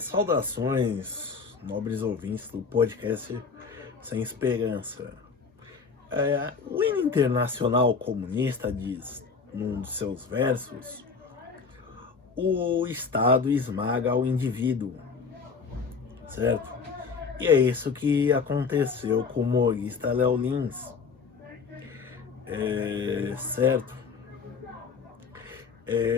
Saudações, nobres ouvintes do podcast Sem Esperança. O hino internacional comunista diz, num dos seus versos, o Estado esmaga o indivíduo, certo? E é isso que aconteceu com o humorista Léo Lins, certo?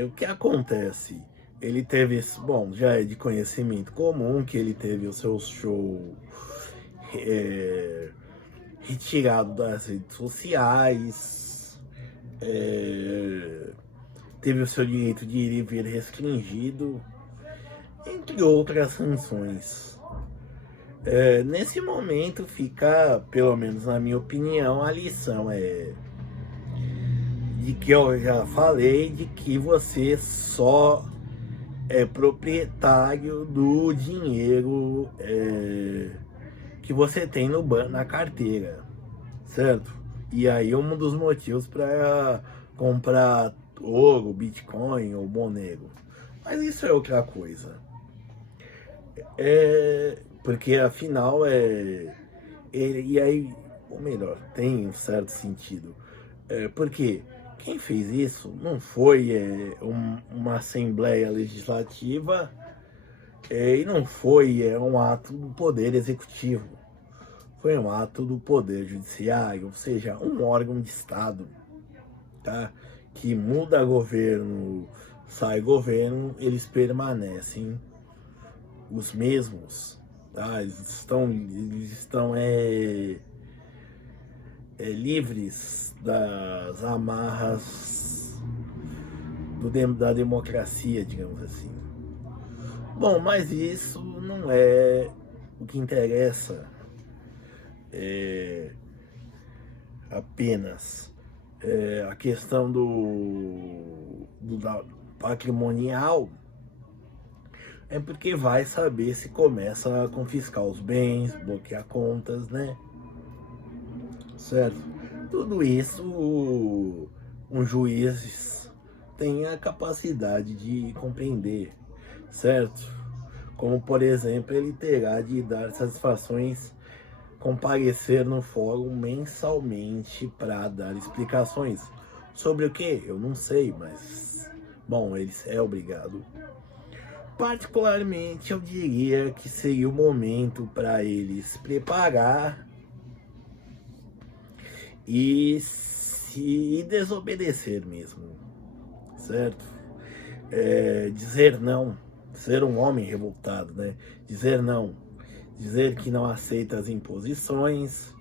O que acontece? Ele teve, bom, já é de conhecimento comum que ele teve o seu show retirado das redes sociais, teve o seu direito de ir e vir restringido, entre outras sanções. Nesse momento fica, pelo menos na minha opinião, a lição de que eu já falei, de que você só é proprietário do dinheiro que você tem na carteira, certo? E aí um dos motivos para comprar ouro, bitcoin ou Monero. Mas isso é outra coisa. Porque afinal e aí, ou melhor, tem um certo sentido. Porque quem fez isso não foi uma Assembleia Legislativa e não foi um ato do Poder Executivo. Foi um ato do Poder Judiciário, ou seja, um órgão de Estado, tá? Que muda governo, sai governo, eles permanecem os mesmos, tá? Eles estão livres das amarras da democracia, digamos assim. Bom, mas isso não é o que interessa apenas. A questão da patrimonial é porque vai saber se começa a confiscar os bens, bloquear contas, né? Certo? Tudo isso um juiz tem a capacidade de compreender, certo? Como, por exemplo, ele terá de dar satisfações, comparecer no fórum mensalmente para dar explicações. Sobre o que? Eu não sei, mas, bom, ele é obrigado. Particularmente, eu diria que seria o momento para ele se preparar e se desobedecer mesmo, certo? Dizer não, ser um homem revoltado, né? Dizer não, dizer que não aceita as imposições,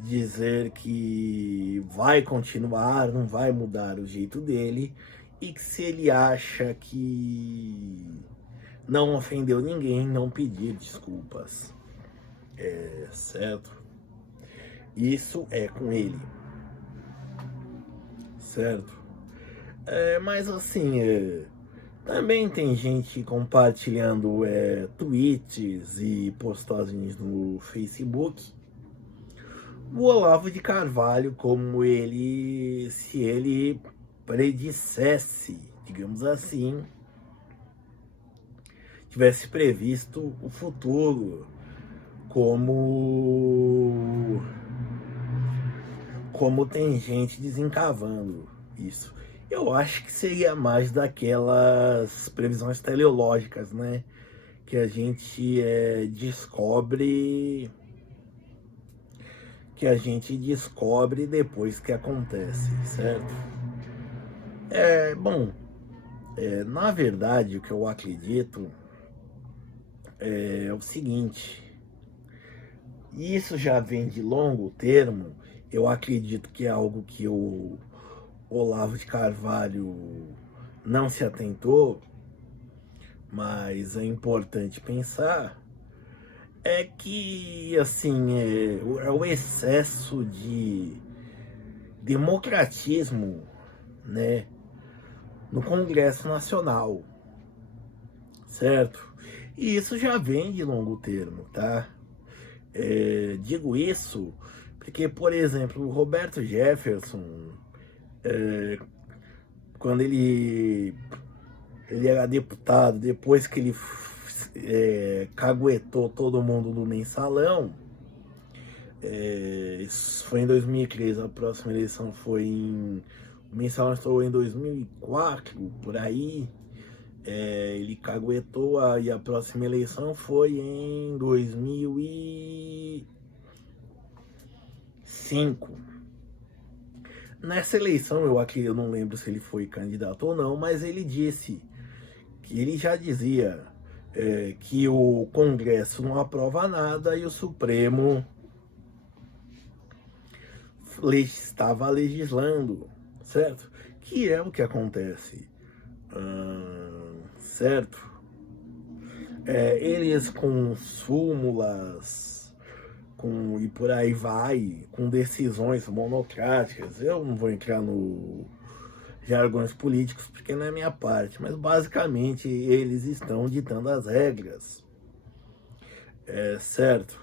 dizer que vai continuar, não vai mudar o jeito dele, e que se ele acha que não ofendeu ninguém, não pedir desculpas, certo? Isso é com ele, certo? Mas assim, também tem gente compartilhando tweets e postagens no Facebook. O Olavo de Carvalho, como se ele predissesse, digamos assim, tivesse previsto o futuro, como tem gente desencavando isso. Eu acho que seria mais daquelas previsões teleológicas, né? Que a gente descobre depois que acontece, certo? Bom, na verdade, o que eu acredito é o seguinte, e isso já vem de longo termo, eu acredito que é algo que o Olavo de Carvalho não se atentou, mas é importante pensar, que assim, o excesso de democratismo, né, no Congresso Nacional, certo? E isso já vem de longo termo, tá? Digo isso porque, por exemplo, o Roberto Jefferson, quando ele era deputado, depois que ele caguetou todo mundo do mensalão. Isso foi em 2013, a próxima eleição foi em... O mensalão estourou em 2004, por aí. Ele caguetou, e a próxima eleição foi em 2005. Nessa eleição, eu não lembro se ele foi candidato ou não, mas ele disse que ele já dizia que o Congresso não aprova nada e o Supremo estava legislando, certo? Que é o que acontece, certo? Eles com súmulas, e por aí vai, com decisões monocráticas. Eu não vou entrar no jargões políticos porque não é minha parte, mas basicamente eles estão ditando as regras, certo?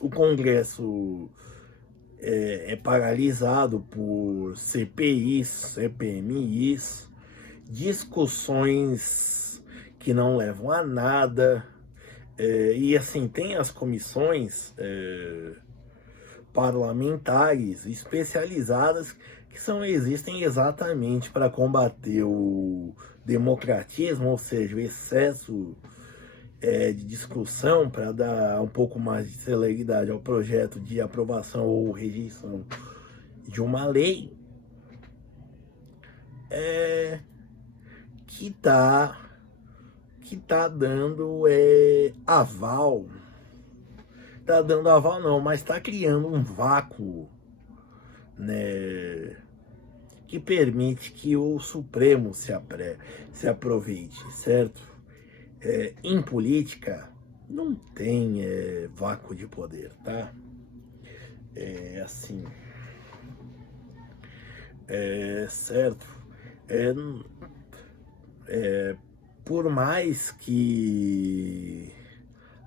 O Congresso é paralisado por CPIs, CPMIs, discussões que não levam a nada, e assim, tem as comissões parlamentares especializadas que existem exatamente para combater o democratismo, ou seja, o excesso de discussão, para dar um pouco mais de celeridade ao projeto de aprovação ou rejeição de uma lei, que tá dando aval. Tá dando aval não, mas tá criando um vácuo, né, que permite que o Supremo se aproveite, certo? Em política não tem vácuo de poder, tá? Assim, certo? Por mais que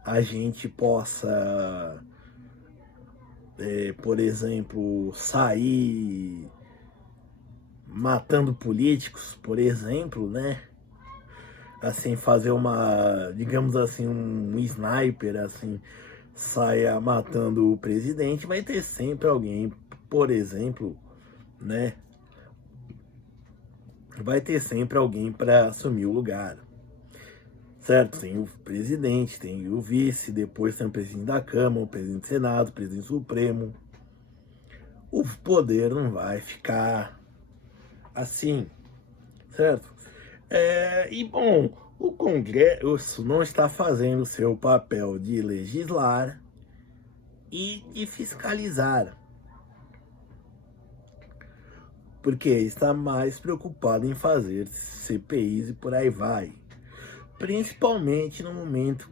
a gente possa, por exemplo, sair matando políticos, por exemplo, né? Assim, fazer digamos assim, um sniper, assim, saia matando o presidente, vai ter sempre alguém, por exemplo, né? Vai ter sempre alguém para assumir o lugar, certo? Tem o presidente, tem o vice, depois tem o presidente da Câmara, o presidente do Senado, o presidente Supremo. O poder não vai ficar assim, certo? E bom, o Congresso não está fazendo o seu papel de legislar e de fiscalizar, porque está mais preocupado em fazer CPIs e por aí vai. Principalmente no momento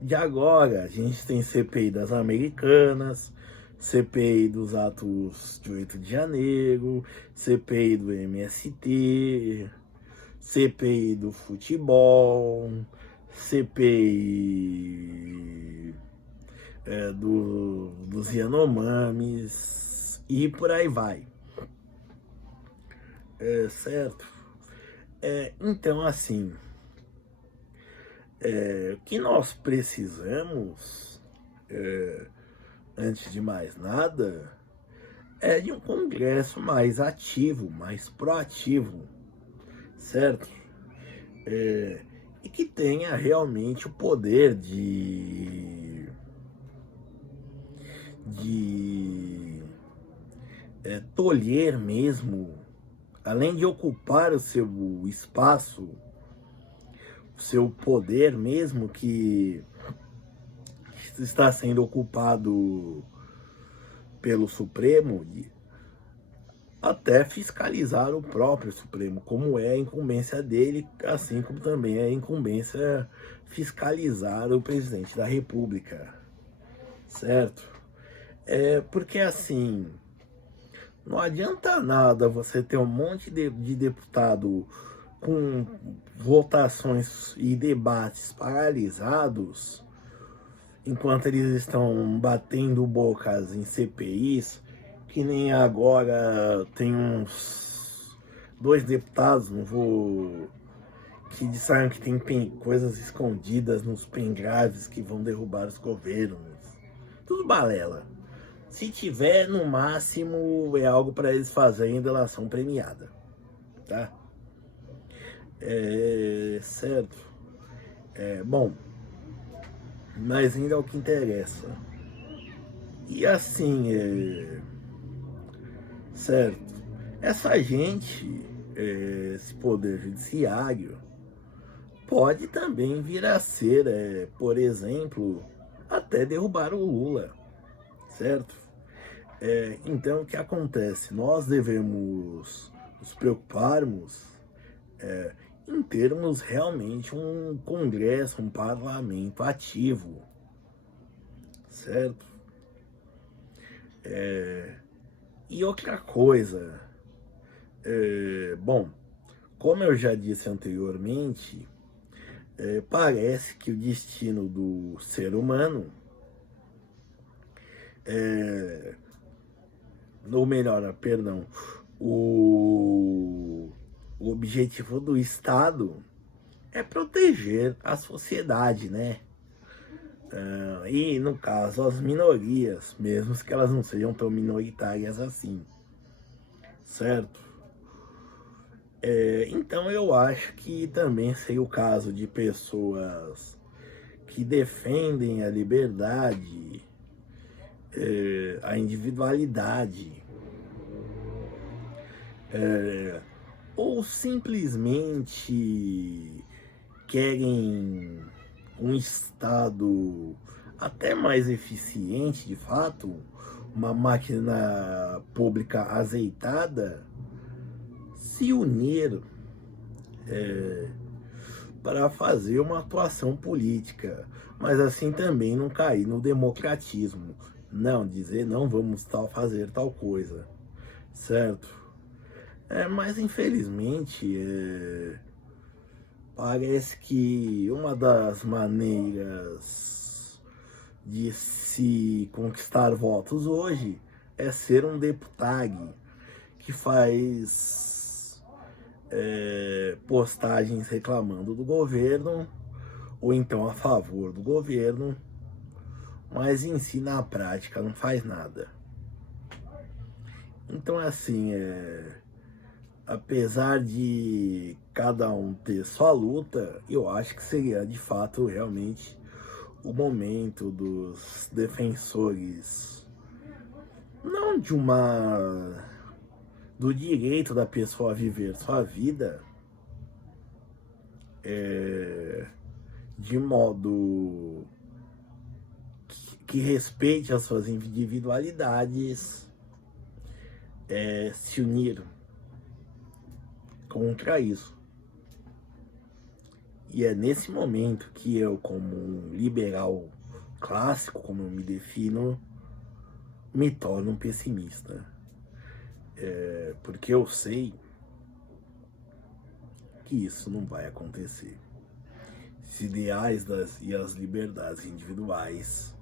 de agora, a gente tem CPI das Americanas, CPI dos atos de 8 de janeiro, CPI do MST, CPI do futebol, CPI dos Yanomamis e por aí vai, certo? Então, assim, o que nós precisamos, antes de mais nada, é de um Congresso mais ativo, mais proativo, certo? E que tenha realmente o poder de tolher mesmo, além de ocupar o seu espaço, o seu poder mesmo, que está sendo ocupado pelo Supremo, até fiscalizar o próprio Supremo, como é a incumbência dele, assim como também é a incumbência fiscalizar o presidente da República, certo? Porque assim, não adianta nada você ter um monte de deputado com votações e debates paralisados, enquanto eles estão batendo bocas em CPIs, que nem agora tem uns 2 deputados, não vou que disseram que tem coisas escondidas nos pendrives que vão derrubar os governos. Tudo balela. Se tiver, no máximo, é algo para eles fazerem delação premiada, tá? Certo. Bom, mas ainda é o que interessa. E assim, certo, essa gente, esse poder judiciário, pode também vir a ser, por exemplo, até derrubar o Lula, certo? Então, o que acontece? Nós devemos nos preocuparmos em termos realmente um congresso, um parlamento ativo, certo? E outra coisa, bom, como eu já disse anteriormente, parece que o destino do ser humano, ou melhor, perdão, o objetivo do Estado é proteger a sociedade, né? E no caso as minorias, mesmo que elas não sejam tão minoritárias assim, certo? Então eu acho que também seria o caso de pessoas que defendem a liberdade, a individualidade, ou simplesmente querem um Estado até mais eficiente, de fato, uma máquina pública azeitada, se unir para fazer uma atuação política, mas assim também não cair no democratismo, não dizer não vamos fazer tal coisa, certo? Mas infelizmente parece que uma das maneiras de se conquistar votos hoje é ser um deputado que faz postagens reclamando do governo ou então a favor do governo, mas em si na prática não faz nada. Então assim, apesar de cada um ter sua luta, eu acho que seria de fato realmente o momento dos defensores, não de do direito da pessoa a viver sua vida de modo que respeite as suas individualidades, se unir contra isso. E é nesse momento que eu, como um liberal clássico, como eu me defino, me torno um pessimista. Porque eu sei que isso não vai acontecer. Os ideais e as liberdades individuais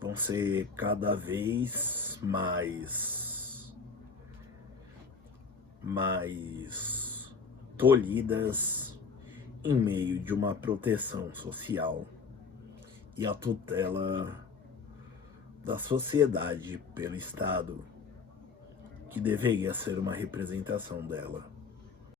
vão ser cada vez mais tolhidas em meio de uma proteção social e a tutela da sociedade pelo Estado, que deveria ser uma representação dela.